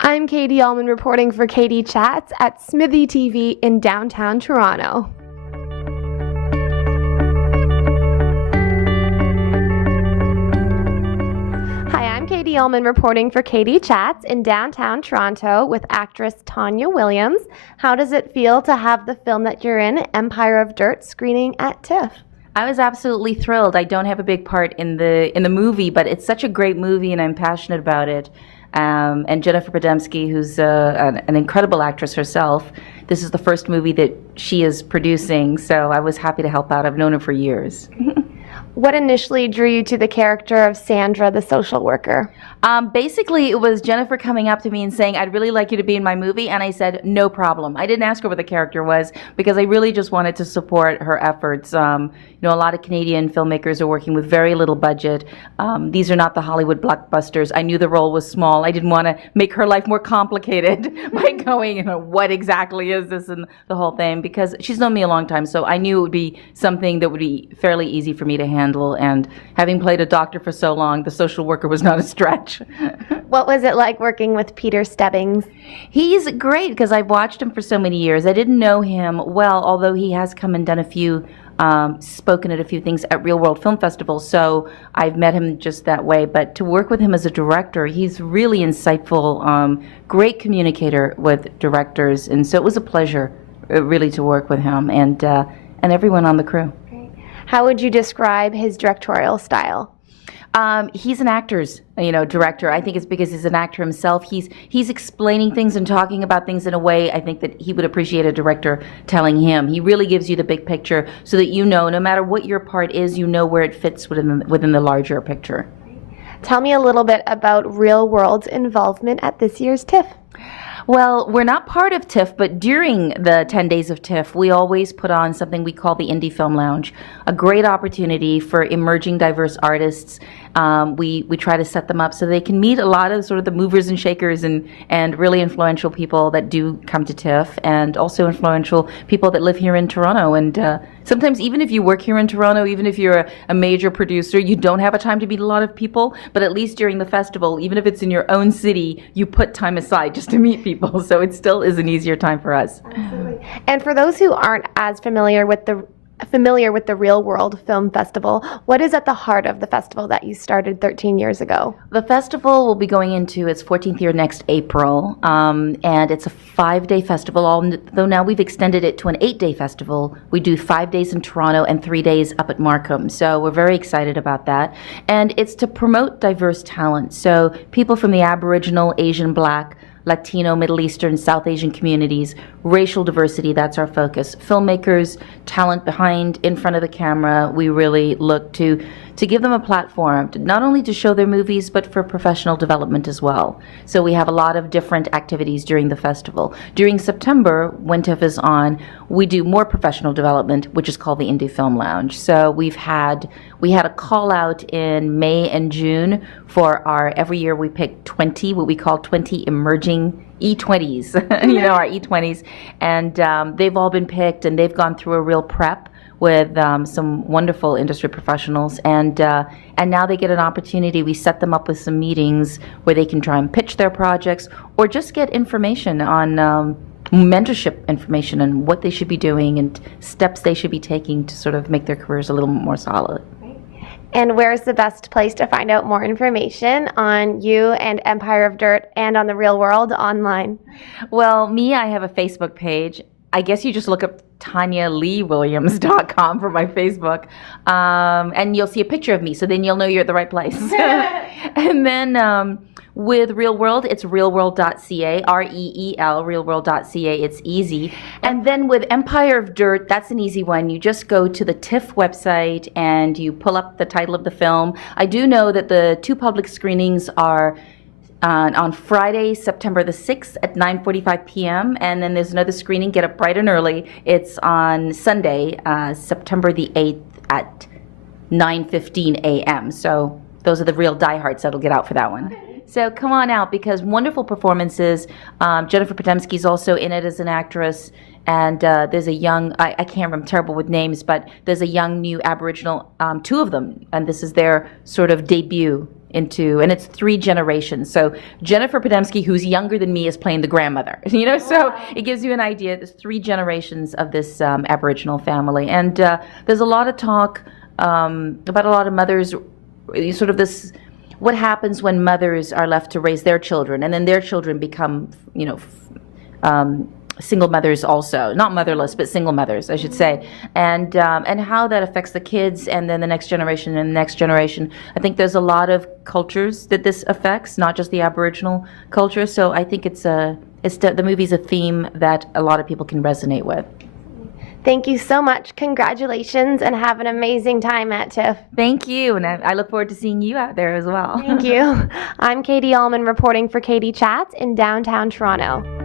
I'm Katie Uhlmann reporting for Katie Chats at SMITHEETV in downtown Toronto. Hi, I'm Katie Uhlmann reporting for Katie Chats in downtown Toronto with actress TONYA Williams. How does it feel to have the film that you're in, Empire of Dirt, screening at TIFF? I was absolutely thrilled. I don't have a big part in the movie, but it's such a great movie, and I'm passionate about it. And Jennifer Podemsky, who's an incredible actress herself, this is the first movie that she is producing, so I was happy to help out. I've known her for years. What initially drew you to the character of Sandra, the social worker? Basically, it was Jennifer coming up to me and saying, I'd really like you to be in my movie, and I said, no problem. I didn't ask her what the character was because I really just wanted to support her efforts. A lot of Canadian filmmakers are working with very little budget. These are not the Hollywood blockbusters. I knew the role was small. I didn't want to make her life more complicated by going, what exactly is this and the whole thing, because she's known me a long time, so I knew it would be something that would be fairly easy for me to handle, and having played a doctor for so long, the social worker was not a stretch. What was it like working with Peter Stebbings? He's great because I've watched him for so many years. I didn't know him well, although he has come and done a few spoken at a few things at Real World Film Festival, so I've met him just that way. But to work with him as a director, he's really insightful, great communicator with directors, and so it was a pleasure, really, to work with him and everyone on the crew. How would you describe his directorial style? He's an actor's, director. I think it's because he's an actor himself. He's explaining things and talking about things in a way I think that he would appreciate a director telling him. He really gives you the big picture so that no matter what your part is, where it fits within the larger picture. Tell me a little bit about Real World's involvement at this year's TIFF. Well, we're not part of TIFF, but during the 10 days of TIFF, we always put on something we call the Indie Film Lounge, a great opportunity for emerging diverse artists. We try to set them up so they can meet a lot of sort of the movers and shakers and really influential people that do come to TIFF, and also influential people that live here in Toronto. And sometimes even if you work here in Toronto, even if you're a major producer, you don't have a time to meet a lot of people, but at least during the festival, even if it's in your own city, you put time aside just to meet people. So it still is an easier time for us. Absolutely. And for those who aren't as familiar with the Real World Film Festival, what is at the heart of the festival that you started 13 years ago? The festival will be going into its 14th year next April, and it's a 5-day festival, although now we've extended it to an 8-day festival. We do 5 days in Toronto and 3 days up at Markham, so we're very excited about that. And it's to promote diverse talent, so people from the Aboriginal, Asian, Black, Latino, Middle Eastern, South Asian communities, racial diversity, that's our focus. Filmmakers, talent behind, in front of the camera, we really look to give them a platform, not only to show their movies, but for professional development as well. So we have a lot of different activities during the festival. During September, when TIFF is on, we do more professional development, which is called the Indie Film Lounge. So we had a call out in May and June for every year we pick 20, what we call 20 emerging E20s, our E20s, and they've all been picked, and they've gone through a real prep with some wonderful industry professionals, and now they get an opportunity. We set them up with some meetings where they can try and pitch their projects or just get information on mentorship information and what they should be doing and steps they should be taking to sort of make their careers a little more solid. And where's the best place to find out more information on you and Empire of Dirt and on the Real World online? Well, I have a Facebook page. I guess you just look up TONYALeeWilliams.com for my Facebook, and you'll see a picture of me, so then you'll know you're at the right place. And then with Real World, it's realworld.ca, REEL, realworld.ca, it's easy. And then with Empire of Dirt, that's an easy one. You just go to the TIFF website and you pull up the title of the film. I do know that the 2 public screenings are on Friday, September the 6th at 9:45 p.m. And then there's another screening, get up bright and early. It's on Sunday, September the 8th at 9:15 a.m. So those are the real diehards that'll get out for that one. So come on out, because wonderful performances. Jennifer Podemsky's also in it as an actress. And there's a young, I can't remember, I'm terrible with names, but there's a young new Aboriginal, 2 of them, and this is their sort of debut and it's 3 generations. So Jennifer Podemski, who's younger than me, is playing the grandmother. So it gives you an idea. There's 3 generations of this Aboriginal family, and there's a lot of talk about a lot of mothers, sort of this, what happens when mothers are left to raise their children, and then their children become, single mothers also, not motherless, but single mothers, I should say, and how that affects the kids, and then the next generation and the next generation. I think there's a lot of cultures that this affects, not just the Aboriginal culture. So I think the movie's a theme that a lot of people can resonate with. Thank you so much. Congratulations, and have an amazing time at TIFF. Thank you, and I look forward to seeing you out there as well. Thank you. I'm Katie Uhlmann reporting for Katie Chats in downtown Toronto.